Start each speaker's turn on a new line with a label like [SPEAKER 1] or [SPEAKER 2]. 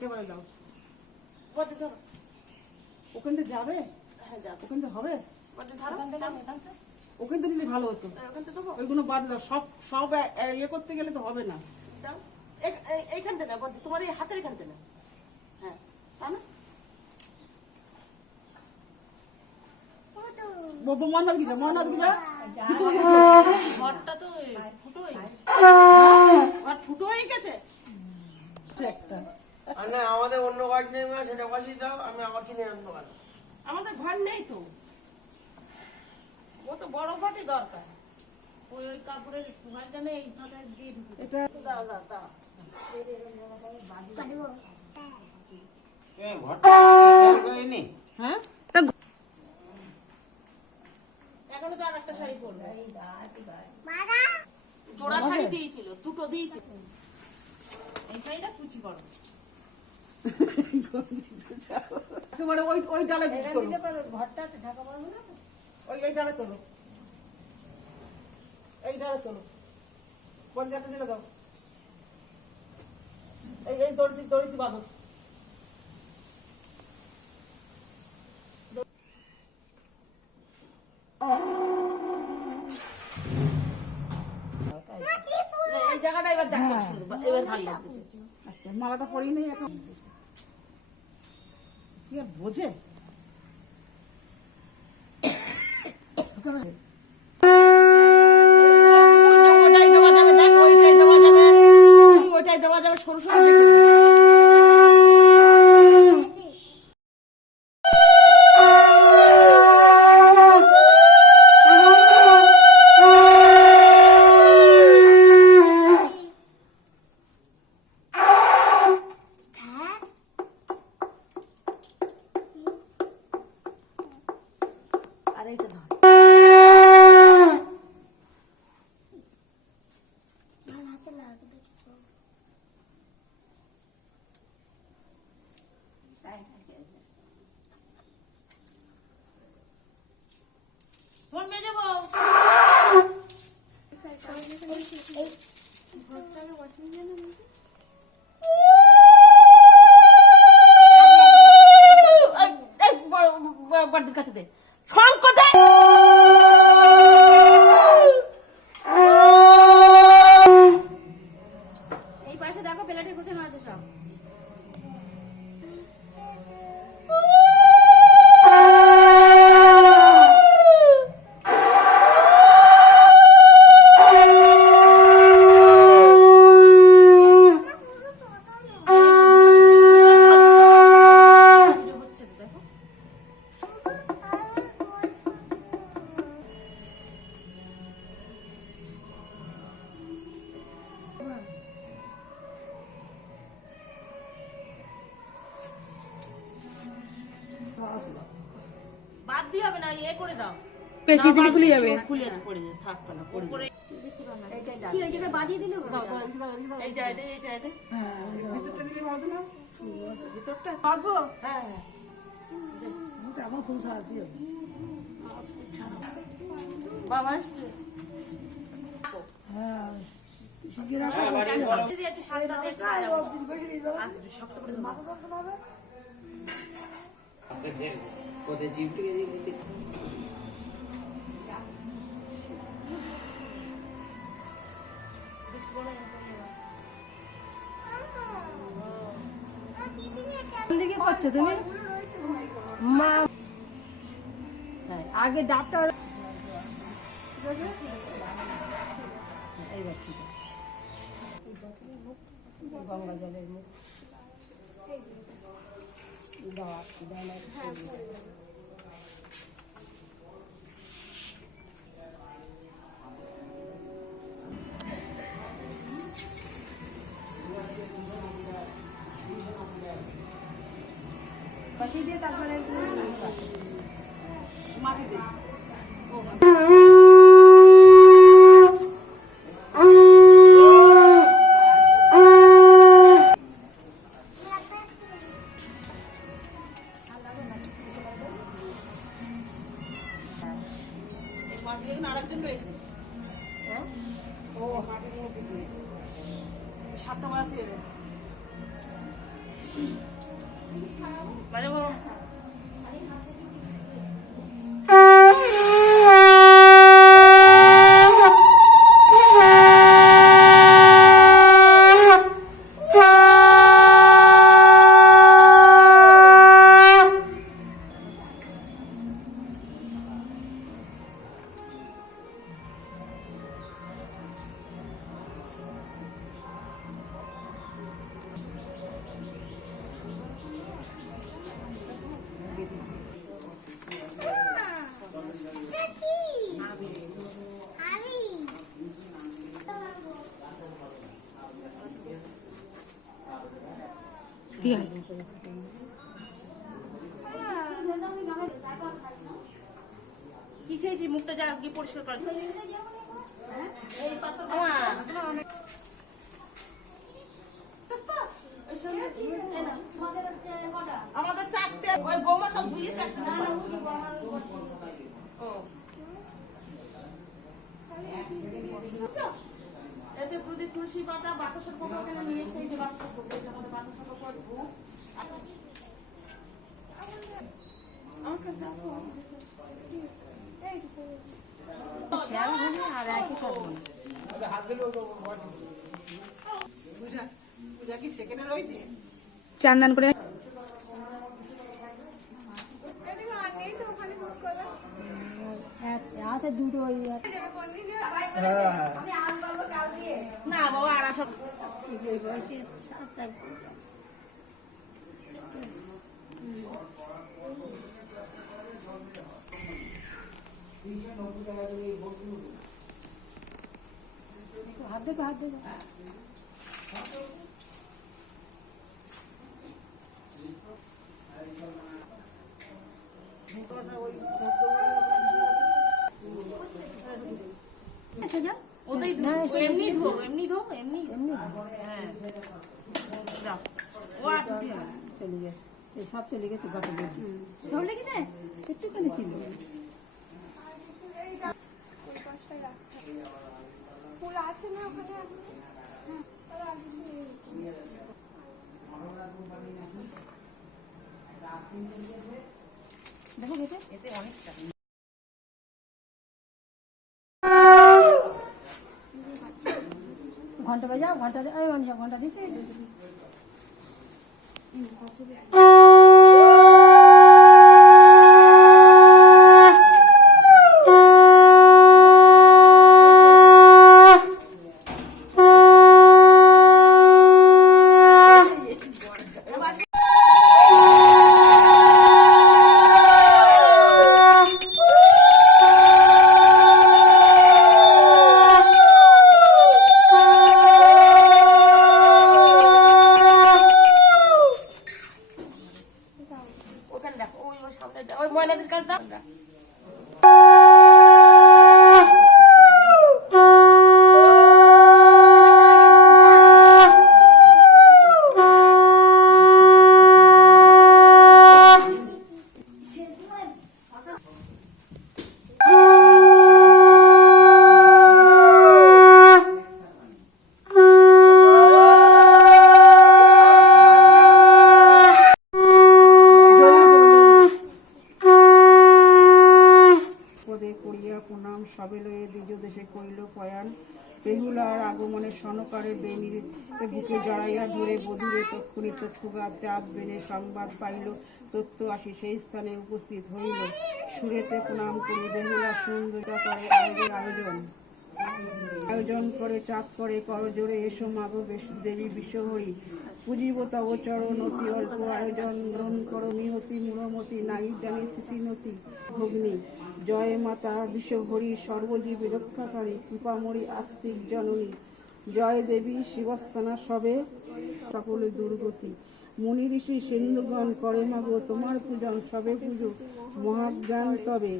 [SPEAKER 1] এইটা বাদে
[SPEAKER 2] দাও। বদে
[SPEAKER 1] ধরো।
[SPEAKER 2] ওখান থেকে যাবে?
[SPEAKER 1] হ্যাঁ যাবে।
[SPEAKER 2] ওখান থেকে হবে?
[SPEAKER 1] ধরো।
[SPEAKER 2] ওখান থেকে নিলে ভালো হতো।
[SPEAKER 1] থেকে
[SPEAKER 2] ওইগুলো বাদ দাও। সব সব ইয়ে করতে গেলে তো হবে না।
[SPEAKER 1] এইখান থেকে না তোমার এই হাতের এখান থেকে না হ্যাঁ তা না?
[SPEAKER 2] গিয়ে গিয়ে ভিতরে গিয়ে
[SPEAKER 1] ঘরটা তো ফুটো হয়ে ঘর ফুটো হয়ে গেছে?
[SPEAKER 2] একটা।
[SPEAKER 3] আর না আমাদের অন্য কাজ নেই মা, সেটা কাজই দাও আমি আমার কিনে আনব আর
[SPEAKER 1] আমাদের ঘর নেই তো। ও তো বড় ঘরই দরকার। ওই ওই কাপড়ের ঘরটা নেই এইভাবে দিয়ে ঢুকে
[SPEAKER 2] এটা
[SPEAKER 1] দাও দাও দাও।
[SPEAKER 3] ঘরটা
[SPEAKER 2] হ্যাঁ?
[SPEAKER 1] এখনও তো আর একটা শাড়ি পরবে। জোড়া শাড়ি দিয়েছিল দুটো দিয়েছিল। এই শাড়িটা কুচি করো
[SPEAKER 2] একেবারে ওই ওই ডালে
[SPEAKER 1] ঘরটা ঢাকা না?
[SPEAKER 2] ওই এই ডালে তোলো। এই ডালে তোলো। পঞ্চায়েত দিলে দাও। এই এই দড়িটি দড়িটি বাঁধো।
[SPEAKER 1] এই জায়গাটা এবার দেখো এবার ভালো লাগছে।
[SPEAKER 2] আচ্ছা মালাটা পরিয়ে নেই এখন। কি আর বোঝে?
[SPEAKER 1] ইয়ে করে দাও।
[SPEAKER 4] পেঁচিয়ে দিলে খুলে যাবে।
[SPEAKER 1] খুলে পড়ে যাবে থাকবে না পড়ে
[SPEAKER 4] কি ওই জায়গায় বাঁধিয়ে দিলে
[SPEAKER 1] এই যায় এই যায় দে।
[SPEAKER 2] ভিতরটা দিলে ভালো না।
[SPEAKER 1] ভিতরটা?
[SPEAKER 2] বাঁধবো
[SPEAKER 1] হ্যাঁ। হ্যাঁ
[SPEAKER 2] সাহায্য
[SPEAKER 1] বাবা আসছে।
[SPEAKER 3] হ্যাঁ
[SPEAKER 1] একটু খাওয়া যাবে আর শক্ত করে
[SPEAKER 4] কোন দিকে করছ তুমি? মা। হ্যাঁ, আগে ডাবটা এইবার ঠিক আছে গঙ্গা জলের মুখ দাও, দাও না, বসিয়ে
[SPEAKER 1] 买的不 কি হয় মুখটা যা গিয়ে পরিষ্কার। এতে দুধে তুলসী পাতা বাতাসের পাতা ওখানে নিয়ে এসে যে বাতাসের
[SPEAKER 5] চান দান করে
[SPEAKER 4] এক- আছে দুটো
[SPEAKER 1] না বাবা আর আসো।
[SPEAKER 4] হাত হাত এসব
[SPEAKER 1] এমনি ধো এমনি ধো এমনি।
[SPEAKER 4] এমনি
[SPEAKER 1] হ্যাঁ।
[SPEAKER 4] চলে গেছে। সব চলে গেছে গটে বেশি সব লেগেছে? একটুখানি ছিল।
[SPEAKER 6] ফুল আছে না ওখানে?
[SPEAKER 4] ঘণ্টা বাজাও ঘণ্টা ঘণ্টা দিছে
[SPEAKER 2] कोई अलग करता জড়াইয়া ধরে বধুরে তক্ষুনি তক্ষুগাত চাঁদ বেনে সংবাদ পাইল, তত্ত্ব আসি সেই স্থানে উপস্থিত হইল। সুরেতে প্রণাম করি বেহুলা সুন্দরতা করে আয়োজন আয়োজন। আয়োজন করে, চাঁদ করে করজোরে এসো মাগো দেবী বিশ্বহরি। পুজিব তব চরণ অতি অল্প, আয়োজন গ্রহণ করো মিহতি মূলমতি নাই জানি স্মৃতিমতি, ভগ্নি। জয় মাতা বিশ্বহরি, সর্বজীব রক্ষাকারী কৃপামরি আস্তিক জননী। জয় দেবী শিবস্থানা সবে সকলে দুর্গতি। মুনি ঋষি সিন্ধুগণ করে মাগো তোমার পূজন, সবে পুজো। মহাজ্ঞান তবে।